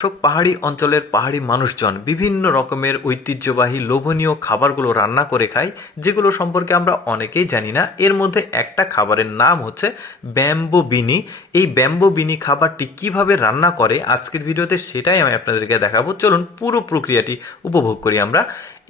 দর্শক পাহাড়ি অঞ্চলের পাহাড়ি মানুষজন বিভিন্ন রকমের ঐতিহ্যবাহী লোভনীয় খাবারগুলো রান্না করে খায়, যেগুলো সম্পর্কে আমরা অনেকেই জানি না। এর মধ্যে একটা খাবারের নাম হচ্ছে ব্যাম্বো বিনি এই ব্যাম্বো বিনি খাবারটি কীভাবে রান্না করে, আজকের ভিডিওতে সেটাই আমি আপনাদেরকে দেখাবো। চলুন পুরো প্রক্রিয়াটি উপভোগ করি আমরা।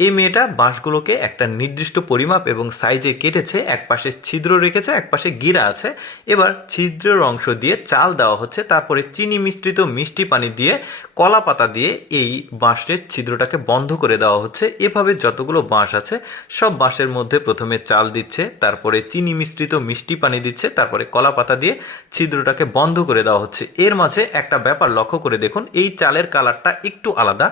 এই মেয়েটা বাঁশগুলোকে একটা নির্দিষ্ট পরিমাপ এবং সাইজে কেটেছে এক পাশে ছিদ্র রেখেছে এক পাশে গিরা আছে। এবার ছিদ্রের অংশ দিয়ে চাল দেওয়া হচ্ছে, তারপরে চিনি মিশ্রিত মিষ্টি পানি দিয়ে কলা পাতা দিয়ে এই বাঁশের ছিদ্রটাকে বন্ধ করে দেওয়া হচ্ছে। এভাবে যতগুলো বাঁশ আছে, সব বাঁশের মধ্যে প্রথমে চাল দিচ্ছে, তারপরে চিনি মিশ্রিত মিষ্টি পানি দিচ্ছে, তারপরে কলা পাতা দিয়ে ছিদ্রটাকে বন্ধ করে দেওয়া হচ্ছে। এর মাঝে একটা ব্যাপার লক্ষ্য করে দেখুন, এই চালের কালারটা একটু আলাদা।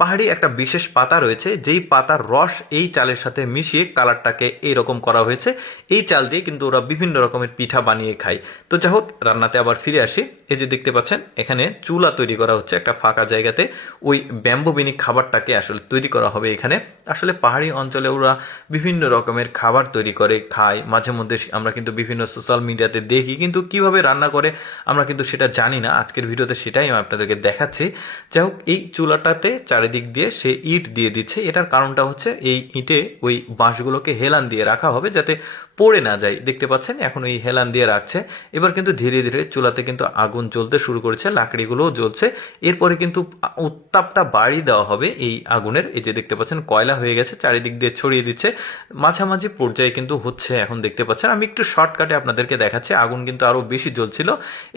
পাহাড়ি একটা বিশেষ পাতা রয়েছে, যেই পাতার রস এই চালের সাথে মিশিয়ে কালারটাকে এইরকম করা হয়েছে। এই চাল দিয়ে কিন্তু ওরা বিভিন্ন রকমের পিঠা বানিয়ে খায়। তো যাই হোক, রান্নাতে আবার ফিরে আসি। এই যে দেখতে পাচ্ছেন, এখানে চুলা তৈরি করা হচ্ছে একটা ফাঁকা জায়গাতে। ওই ব্যাম্বোবিনিক খাবারটাকে আসলে তৈরি করা হবে এখানে। আসলে পাহাড়ি অঞ্চলে ওরা বিভিন্ন রকমের খাবার তৈরি করে, খায়। মাঝে মধ্যে আমরা কিন্তু বিভিন্ন সোশ্যাল মিডিয়াতে দেখি, কিন্তু কীভাবে রান্না করে, আমরা কিন্তু সেটা জানি না। আজকের ভিডিওতে সেটাই আমি আপনাদেরকে দেখাচ্ছি। যাই হোক, এই চুলাটাতে চারিদিক দিয়ে সে ইট দিয়ে দিচ্ছে। এটার কারণটা হচ্ছে এই ইটে ওই বাঁশগুলোকে হেলান দিয়ে রাখা হবে যাতে পড়ে না যায়। দেখতে পাচ্ছেন, এখন এই হেলান দিয়ে রাখছে। এবার কিন্তু ধীরে ধীরে চুলাতে কিন্তু আগুন জ্বলতে শুরু করেছে, লাকড়িগুলোও জ্বলছে। এরপরে কিন্তু উত্তাপটা বাড়িয়ে দেওয়া হবে এই আগুনের। এই যে দেখতে পাচ্ছেন, কয়লা হয়ে গেছে, চারিদিক দিয়ে ছড়িয়ে দিচ্ছে। মাঝামাঝি পর্যায়ে কিন্তু হচ্ছে, এখন দেখতে পাচ্ছেন। আমি একটু শর্টকাটে আপনাদেরকে দেখাচ্ছি, আগুন কিন্তু আরও বেশি জ্বলছিল।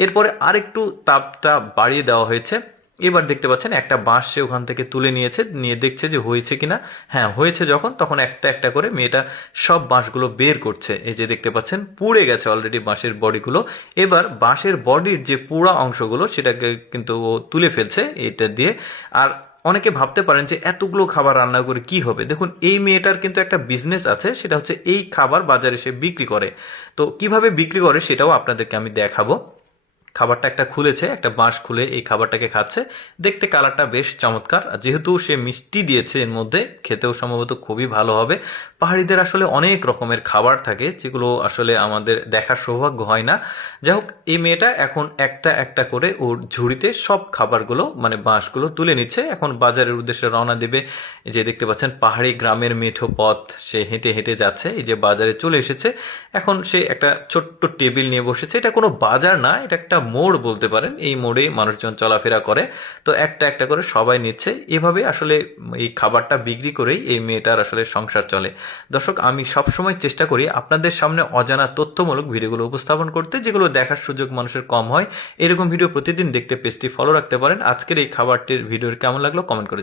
এরপরে আরেকটু তাপটা বাড়িয়ে দেওয়া হয়েছে। এবার দেখতে পাচ্ছেন একটা বাঁশ সে ওখান থেকে তুলে নিয়েছে, নিয়ে দেখছে যে হয়েছে কিনা। হ্যাঁ হয়েছে যখন, তখন একটা একটা করে মেয়েটা সব বাঁশগুলো বের করছে। এই যে দেখতে পাচ্ছেন, পুড়ে গেছে অলরেডি বাঁশের বডিগুলো। এবার বাঁশের বডির যে পুড়া অংশগুলো, সেটাকে কিন্তু ও তুলে ফেলছে এটা দিয়ে। আর অনেকে ভাবতে পারেন যে এতগুলো খাবার রান্না করে কি হবে? দেখুন, এই মেয়েটার কিন্তু একটা বিজনেস আছে, সেটা হচ্ছে এই খাবার বাজারে সে বিক্রি করে। তো কীভাবে বিক্রি করে সেটাও আপনাদেরকে আমি দেখাবো। খাবারটা একটা খুলেছে, একটা বাঁশ খুলে এই খাবারটাকে খাচ্ছে। দেখতে কালারটা বেশ চমৎকার। যেহেতু সে মিষ্টি দিয়েছে এর মধ্যে, খেতেও সম্ভবত খুবই ভালো হবে। পাহাড়িদের আসলে অনেক রকমের খাবার থাকে, যেগুলো আসলে আমাদের দেখার সৌভাগ্য হয় না। যাই হোক, এই মেয়েটা এখন একটা একটা করে ওর ঝুড়িতে সব খাবারগুলো মানে বাঁশগুলো তুলে নিচ্ছে। এখন বাজারের উদ্দেশ্যে রওনা দেবে যে দেখতে পাচ্ছেন, পাহাড়ি গ্রামের মেঠো পথ। সে হেঁটে হেঁটে যাচ্ছে, এই যে বাজারে চলে এসেছে। এখন সে একটা ছোট্ট টেবিল নিয়ে বসেছে। এটা কোনো বাজার না, এটা একটা মোড় বলতে পারেন, এই মোড়ে মানুষজন চলাফেরা করে। তো একটা একটা করে সবাই নিচ্ছে। এভাবে আসলে এই খাবারটা বিক্রি করেই এই মেয়েটার আসলে সংসার চলে। দর্শক, আমি সবসময় চেষ্টা করি আপনাদের সামনে অজানা তথ্যমূলক ভিডিওগুলো উপস্থাপন করতে, যেগুলো দেখার সুযোগ মানুষের কম হয়। এরকম ভিডিও প্রতিদিন দেখতে, পেজটি ফলো রাখতে পারেন। আজকের এই খাবারটির ভিডিওর কেমন লাগল কমেন্ট করে